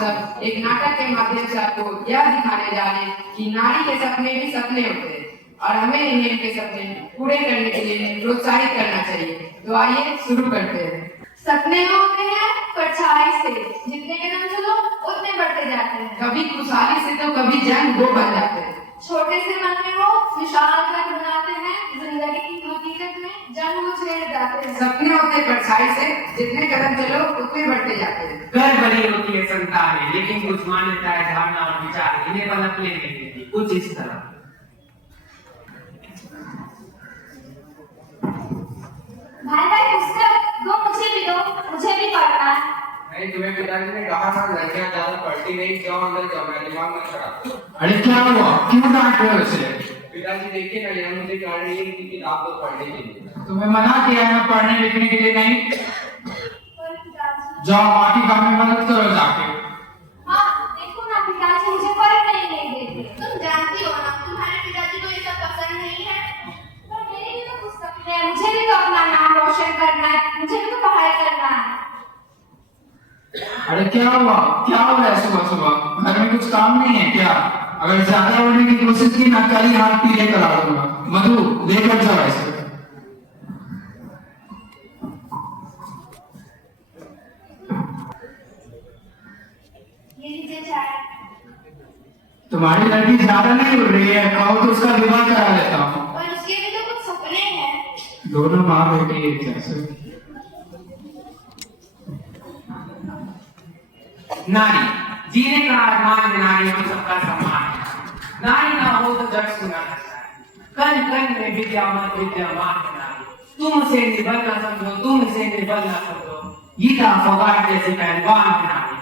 सब एक नाटक के माध्यम से आपको यह दिखाने जा रहे हैं कि नारी के सपने भी सपने होते हैं और हमें इन्हें के सपने पूरे करने के लिए प्रोत्साहित करना चाहिए। तो आइए शुरू करते हैं। सपने होते हैं परछाई से, जितने कदम चलो उतने बढ़ते जाते हैं। कभी खुशहाली से तो कभी जंग वो बन जाते हैं। छोटे से मन में वो विशाल घर बनाते हैं, जिंदगी की हकीकत में जंग वो छेड़ जाते हैं। सपने होते परछाई से, जितने कदम चलो उतने बढ़ते जाते हैं। घर बनी होती है संतानें, लेकिन कुछ मान्यताएं, धारणा और विचार इन्हें पनपने नहीं देती। कुछ इस तरह। भाई पुस्तक दो, मुझे भी दो, मुझे भी पढ़ना है। नहीं, तुम्हें पिताजी ने कहा था लड़कियां ज्यादा पढ़ती नहीं, क्यों अंदर जाओ, मैं दिमाग में खड़ा। अरे क्या हुआ, क्यों डांट रहे हो इसे? पिताजी देखिए ना, यह मुझे कह रही है कि किताब तो पढ़ने के लिए। तुम्हें मना किया है ना पढ़ने लिखने के लिए? नहीं, जाओ माँ की काम में मदद करो जाके। हाँ देखो ना, पिताजी मुझे पढ़ने नहीं देते। तुम जानती हो ना, तुम्हारे पिताजी को ये सब पसंद नहीं है। पर मेरे भी तो कुछ सपने हैं, मुझे भी तो अपना नाम रोशन करना है, मुझे भी तो पढ़ाई करना है। अरे क्या हुआ है सुबह सुबह? घर में कुछ काम नहीं है क्या? अगर ज्यादा उड़ने की कोशिश की ना, कल ही हाथ पीले करा दूंगा। मधु लेकर जाओ ऐसे। ये लीजिए चाय। तुम्हारी लड़की ज्यादा नहीं उड़ रही है, कहो तो उसका विवाह करा देता हूँ। पर उसके भी तो कुछ सपने हैं। दोनों माँ बेटी एक जैसे। नारी जीने का अरमान, नारी हम सबका सम्मान है। नारी ना हो तो जग सुना लगता है। कण कण में विद्यामत विद्यामान है नारी। तुम से निर्बल ना समझो, तुम से निर्बल ना समझो, गीता फोगाट जैसी पहलवान है नारी।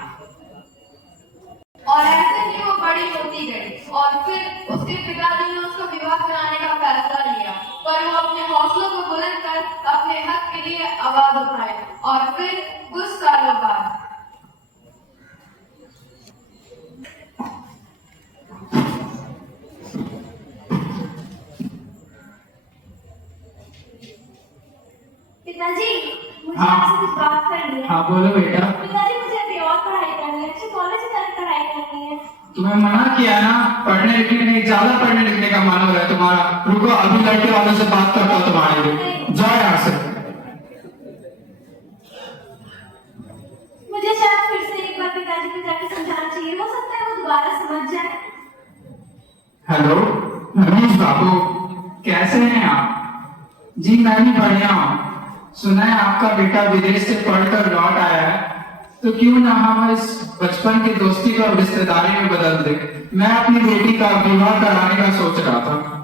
और ऐसे ही वो बड़ी होती गई और फिर उसके पिताजी ने उसका विवाह कराने का फैसला लिया। पर वो अपने हौसलों को बुलंद कर अपने हक के लिए आवाज उठाई। और फिर कुछ सालों बाद पिताजी, मुझे आपसे कुछ बात करनी है। हाँ बोलो बेटा। पिताजी, मुझे अभी और पढ़ाई करनी है, अच्छे कॉलेज से पढ़ाई करनी है। तुम्हें मना किया ना पढ़ने लिखने नहीं, ज्यादा पढ़ने लिखने का मन हो रहा है तुम्हारा। रुको अभी लड़के वालों से बात करता हूँ तुम्हारे लिए। जाओ यहाँ से। मुझे शायद फिर से एक बार पिताजी को जाके समझाना चाहिए, हो सकता है वो दोबारा समझ जाए। हेलो रमेश बाबू, कैसे हैं आप? जी मैं भी बढ़िया हूँ। सुना है आपका बेटा विदेश से पढ़कर लौट आया है, तो क्यों ना हम इस बचपन की दोस्ती को रिश्तेदारी में बदल दें। मैं अपनी बेटी का विवाह कराने का सोच रहा था।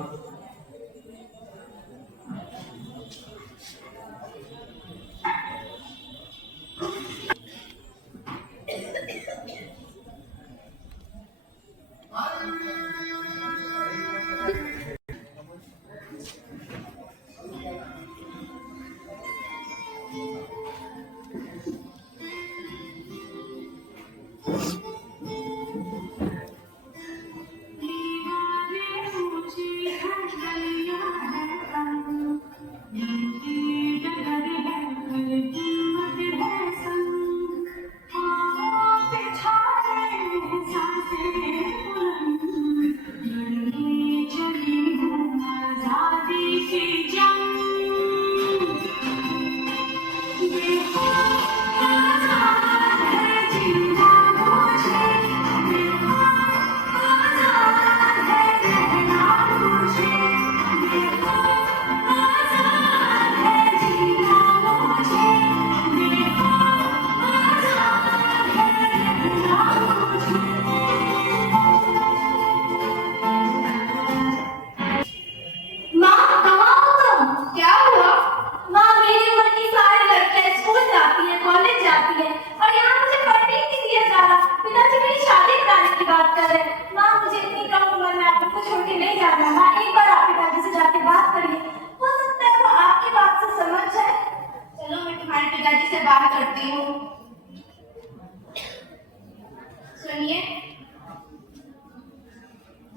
सुनिए,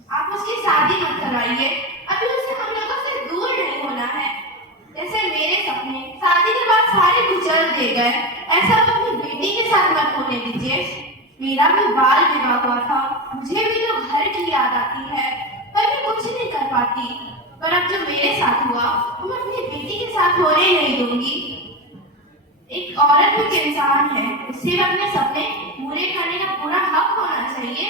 आप उसकी शादी मत करवाइए। अभी उसे हम लोगों से दूर नहीं होना है। जैसे मेरे सपने शादी के बाद सारे गुजर दे गए, ऐसा तो अपनी बेटी के साथ मत होने दीजिए। मेरा भी बाल विवाह हुआ था, मुझे भी तो घर की याद आती है, पर मैं कुछ नहीं कर पाती। पर अब जो मेरे साथ हुआ वो मैं अपनी बेटी के साथ होने नहीं दूंगी। एक औरत भी एक इंसान है, उससे भी अपने सपने पूरे करने का पूरा हक होना चाहिए।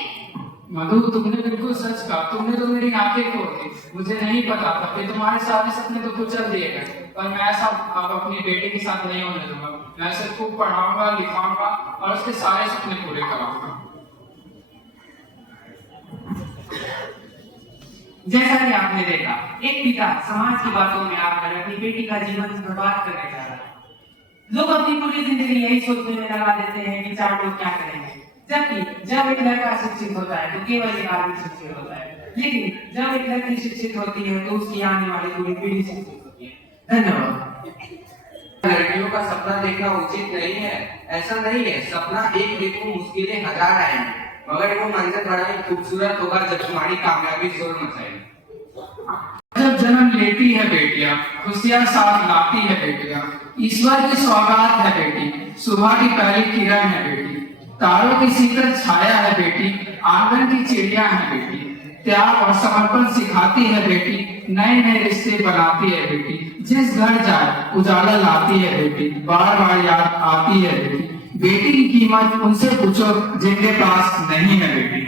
मधु, तुमने बिल्कुल सच कहा। तुमने तो मेरी आंखें खोल दी। मुझे नहीं पता था कि तुम्हारे सारे सपने तो कुचल दिए गए, पर मैं ऐसा अब अपनी बेटी के साथ नहीं होने दूंगा। मैं उसे खूब पढ़ाऊंगा, लिखाऊंगा और उसके सारे सपने पूरे कराऊंगा। जैसा कि आपने देखा, एक पिता समाज की बातों में आकर अपनी बेटी का जीवन बर्बाद करने जा रहा है। लोग अपनी पूरी जिंदगी यही सोचने में लगा देते हैं कि 4 लोग क्या करेंगे, जबकि जब एक लड़का शिक्षित होता है तो केवल एक आदमी शिक्षित होता है, लेकिन जब एक लड़की शिक्षित होती है तो उसकी आने वाली पूरी पीढ़ी शिक्षित होती है। धन्यवाद। लड़कियों का सपना देखना उचित नहीं है, ऐसा नहीं है। सपना एक देखो, मुश्किलें 1000 आएंगी, मगर वो मंजर बड़ा ही खूबसूरत होगा जब तुम्हारी कामयाबी शोर मचाएगी। जब जन्म लेती है बेटियां, खुशियां साथ लाती है बेटियां। ईश्वर की सौगात है बेटी, सुबह की पहली किरण है बेटी। तारों की शीतल छाया है बेटी, आंगन की चिड़िया है बेटी। त्याग और समर्पण सिखाती है बेटी, नए नए रिश्ते बनाती है बेटी। जिस घर जाए उजाला लाती है बेटी, बार बार याद आती है बेटी। बेटी की कीमत उनसे पूछो जिनके पास नहीं है बेटी।